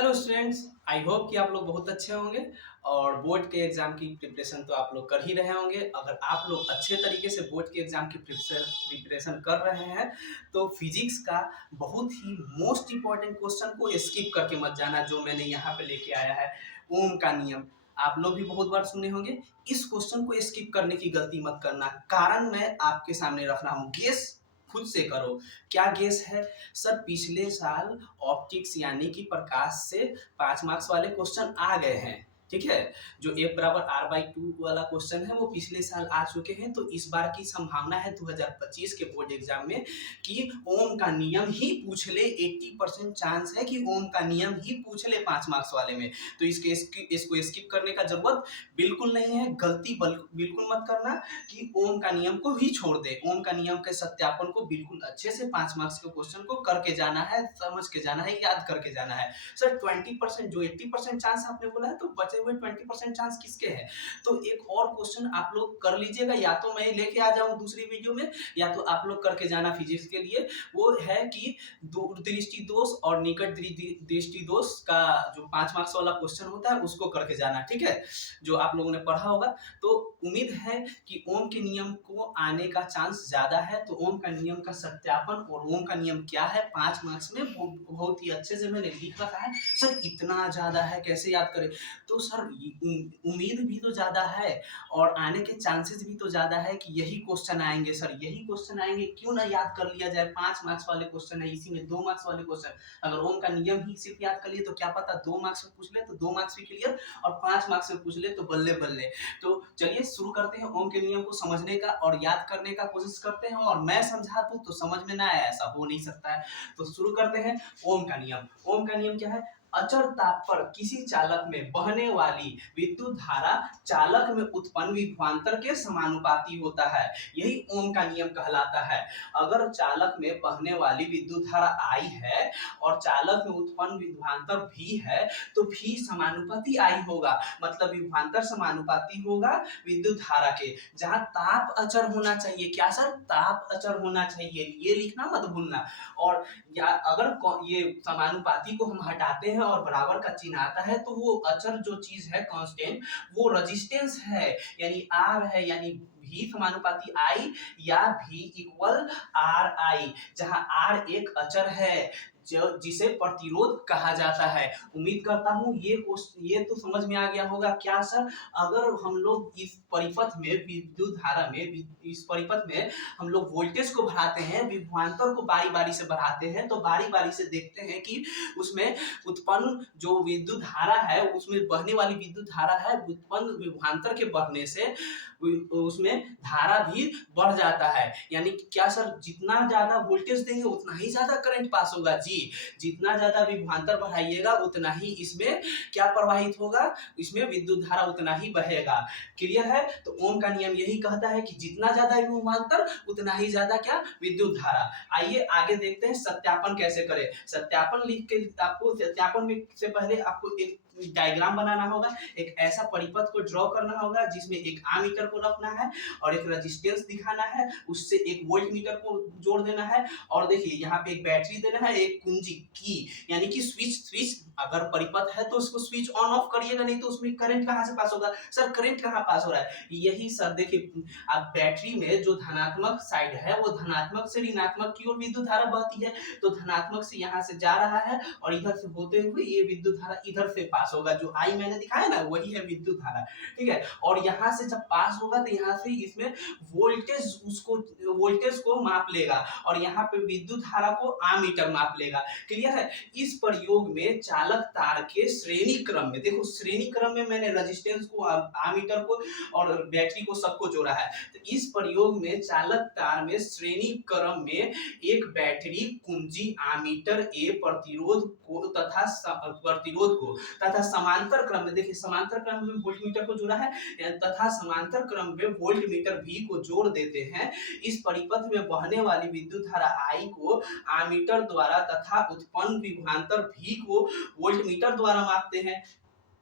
Hello students, I hope कि आप लोग बहुत अच्छे होंगे और बोर्ड के एग्ज़ाम की प्रिपरेशन तो आप लोग कर ही रहे होंगे। अगर आप लोग अच्छे तरीके से बोर्ड के एग्ज़ाम की प्रिपरेशन कर रहे हैं, तो फिज़िक्स का बहुत ही मोस्ट इम्पोर्टेंट क्वेश्चन को स्किप करके मत जाना, जो मैंने यहाँ पे लेके आया है, ओम का नियम। आप लोग भी बहुत बार सुने होंगे। इस क्वेश्चन को स्किप करने की गलती मत करना। कारण मैं आपके सामने रख रहा हूँ, गेस खुद से करो। क्या गेस है? सर, पिछले साल ऑप्टिक्स यानी कि प्रकाश से 5 मार्क्स वाले क्वेश्चन आ गए हैं, ठीक है? जो ए बराबर आर बाई 2 वाला क्वेश्चन है वो पिछले साल आ चुके हैं, तो इस बार की संभावना है 2025 के बोर्ड एग्जाम में कि ओम का नियम ही पूछ ले। 80% चांस है कि ओम का नियम ही पूछ ले 5 मार्क्स वाले में। तो इसको स्किप करने का जरूरत बिल्कुल नहीं है। गलती बिल्कुल मत करना कि ओम का नियम को ही छोड़ दे। ओम का नियम के सत्यापन को बिल्कुल अच्छे से 5 मार्क्स के क्वेश्चन को करके जाना है, समझ के जाना है, याद करके जाना है। सर, 20% जो 80% चांस आपने बोला है, तो बचे हुए 20% चांस किसके हैं? तो एक और क्वेश्चन आप लोग कर लीजिएगा, या तो मैं लेके आ जाऊं दूसरी वीडियो में, या तो आप लोग करके जाना फिजिक्स के लिए। वो है कि दूर दृष्टि दोष और निकट दृष्टि दोष का जो 5 मार्क्स वाला क्वेश्चन होता है उसको करके जाना, ठीक है? जो आप लोगों ने पढ़ा होगा। तो उम्मीद है कि ओम के नियम को आने का चांस ज्यादा है। तो ओम का नियम का सत्यापन और ओम का नियम क्या है 5 मार्क्स में बहुत ही अच्छे से मैंने लिख रखा है। सर, इतना ज्यादा है, कैसे याद करें? तो सर, उम्मीद भी तो ज्यादा है और आने के चांसेस भी तो ज्यादा है कि यही क्वेश्चन आएंगे। सर, यही क्वेश्चन आएंगे, क्यों ना याद कर लिया जाए। 5 मार्क्स वाले क्वेश्चन है, इसी में 2 मार्क्स वाले क्वेश्चन। अगर ओम का नियम ही सिर्फ याद कर लिए तो क्या पता 2 मार्क्स में पूछ ले तो 2 मार्क्स भी क्लियर, और 5 मार्क्स में पूछ ले तो बल्ले बल्ले। तो चलिए शुरू करते हैं। ओम के नियम को समझने का और याद करने का कोशिश करते हैं, और मैं समझा दूं तो समझ में ना आए, ऐसा हो नहीं सकता है। तो शुरू करते हैं। ओम का नियम। ओम का नियम क्या है? अचर ताप पर किसी चालक में बहने वाली विद्युत धारा चालक में उत्पन्न विभवांतर के समानुपाती होता है। यही ओम का नियम कहलाता है। अगर चालक में बहने वाली विद्युत धारा आई है और चालक में उत्पन्न विभवांतर भी है, तो भी समानुपाती आई होगा। मतलब विभवांतर समानुपाती होगा विद्युत धारा के। जहां ताप अचर होना चाहिए। क्या सर? ताप अचर होना चाहिए, ये लिखना मत भूलना। और या अगर ये समानुपाती को हम हटाते हैं और बराबर का चिन्ह आता है, तो वो अचर जो चीज है कांस्टेंट, वो रेजिस्टेंस है, यानी आर है, यानी भी समानुपाती आई या भी इक्वल आर आई, जहां आर एक अचर है जिसे प्रतिरोध कहा जाता है। उम्मीद करता हूं ये तो समझ में आ गया होगा। क्या सर? अगर हम लोग इस परिपथ में विद्युत धारा में इस परिपथ में हम लोग वोल्टेज को बढ़ाते हैं, विभवांतर को बारी बारी से बढ़ाते हैं, तो बारी बारी से देखते हैं कि उसमें उत्पन्न जो विद्युत धारा है, उसमें बहने वाली विद्युत धारा है, उत्पन्न विभवांतर के बढ़ने से उसमें धारा भी बढ़ जाता है। यानी क्या सर? जितना ज्यादा वोल्टेज देंगे उतना ही ज्यादा करंट पास होगा जी। जितना ज्यादा विभवांतर बढ़ाइएगा उतना ही इसमें क्या प्रवाहित होगा? इसमें विद्युत धारा उतना ही बहेगा। क्लियर है? तो ओम का नियम यही कहता है कि जितना ज्यादा विभवांतर उतना ही ज्यादा क्या? विद्युत धारा। आइए आगे देखते हैं सत्यापन कैसे करें। सत्यापन लिख के आपको सत्यापन में से पहले आपको एक डायग्राम बनाना होगा। एक ऐसा परिपथ को ड्रॉ करना होगा जिसमें एक आमीटर को रखना है और एक रेजिस्टेंस दिखाना है, उससे एक वोल्ट मीटर को जोड़ देना है, और देखिए यहाँ पे एक बैटरी देना है, एक कुंजी की यानी कि स्विच। अगर परिपथ है तो उसको स्विच ऑन ऑफ करिएगा, नहीं तो उसमें करंट कहां से पास होगा? सर, करंट कहां पास हो रहा है? यही सर देखिए, अब बैटरी में जो धनात्मक साइड है वो धनात्मक से ऋणात्मक की ओर विद्युत धारा बहती है। तो धनात्मक से यहाँ से जा रहा है और इधर से होते हुए ये विद्युत धारा इधर से पास होगा। जो आई मैंने दिखाया ना, वही है विद्युत धारा, ठीक है? और यहाँ से जब पास होगा तो यहाँ से इसमें वोल्टेज को माप लेगा, और यहाँ पे विद्युत धारा को आमीटर माप लेगा। क्लियर है? इस प्रयोग में चालक तार के श्रेणी क्रम में, देखो श्रेणी क्रम में मैंने रेजिस्टेंस को, आमीटर को और बैटरी को सबको जोड़ा है। तो इस प्रयोग में चालक तार में श्रेणी क्रम में एक बैटरी, कुंजी, आमीटर ए प्रतिरोध को तथा समांतर क्रम में, देखिए समांतर क्रम में वोल्ट मीटर को जोड़ा है, तथा समांतर क्रम में वोल्ट मीटर भी को जोड़ देते हैं। इस परिपथ में बहने वाली विद्युत धारा आई को आमीटर द्वारा तथा उत्पन्न विभवांतर भी को वोल्ट मीटर द्वारा मापते हैं।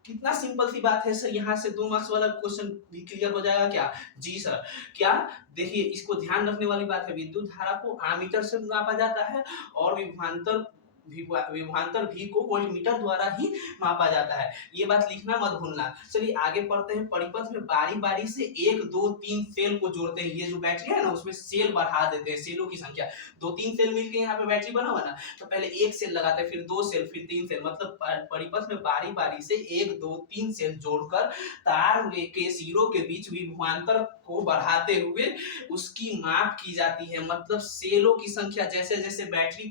कितना सिंपल सी बात है सर। यहाँ से 2 मार्क्स वाला क्वेश्चन भी क्लियर हो जाएगा क्या? जी सर। क्या? देखिए, इसको ध्यान रखने वाली बात है, विद्युत धारा को आमीटर से नापा जाता है और विभवांतर विभवांतर V को वोल्टमीटर द्वारा ही मापा जाता है। ये बात लिखना मत भूलना। चलिए आगे पढ़ते हैं। परिपथ में बारी-बारी से 1, 2, 3 सेल को जोड़ते हैं। ये जो बैटरी है ना उसमें सेल बढ़ा देते हैं, सेलों की संख्या। 2-3 सेल मिलके यहाँ पे बैटरी बना हुआ ना, तो पहले 1 सेल लगाते हैं, फिर 2 सेल, फिर 3 सेल, मतलब परिपथ में बारी-बारी से 1, 2, 3 सेल जोड़कर तार के सिरों के बीच विभवांतर को बढ़ाते हुए उसकी माप की जाती है। मतलब सेलों की संख्या जैसे-जैसे बैटरी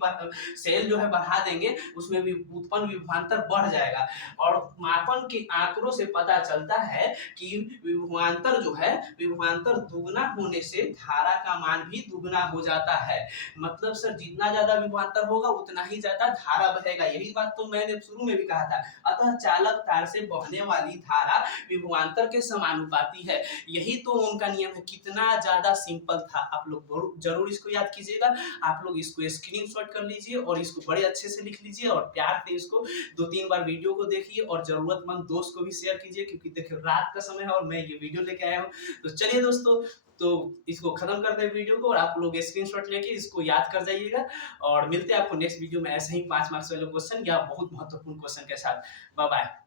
सेल जो है बढ़ा देंगे, उसमें भी उत्पन्न विभवांतर बढ़ जाएगा। और मापन के आंकड़ों से पता चलता है कि विभवांतर जो है, विभवांतर दुगना होने से धारा का मान भी दुगना हो जाता है। मतलब सर जितना ज्यादा विभवांतर होगा उतना ही ज्यादा धारा बहेगा। यही बात तो मैंने शुरू में भी कहा था। अतः चालक तार से बहने वाली धारा विभवांतर के समानुपाती है। यही तो उनका नियम है। कितना ज्यादा सिंपल था। आप लोग जरूर इसको याद कीजिएगा। आप लोग इसको स्क्रीनशॉट कर लीजिए और इसको बड़े अच्छे से लिख लीजिए और प्यार से इसको 2-3 बार वीडियो को देखिए और जरूरतमंद दोस्त को भी शेयर कीजिए, क्योंकि देखिए रात का समय है और मैं ये वीडियो लेके आया हूँ। तो चलिए दोस्तों, तो इसको खत्म करते हैं वीडियो को, और आप लोग स्क्रीनशॉट लेके इसको याद कर जाइएगा। और मिलते हैं आपको नेक्स्ट वीडियो में ऐसे ही 5 मार्क्स वाले क्वेश्चन या बहुत महत्वपूर्ण क्वेश्चन के साथ। Bye bye.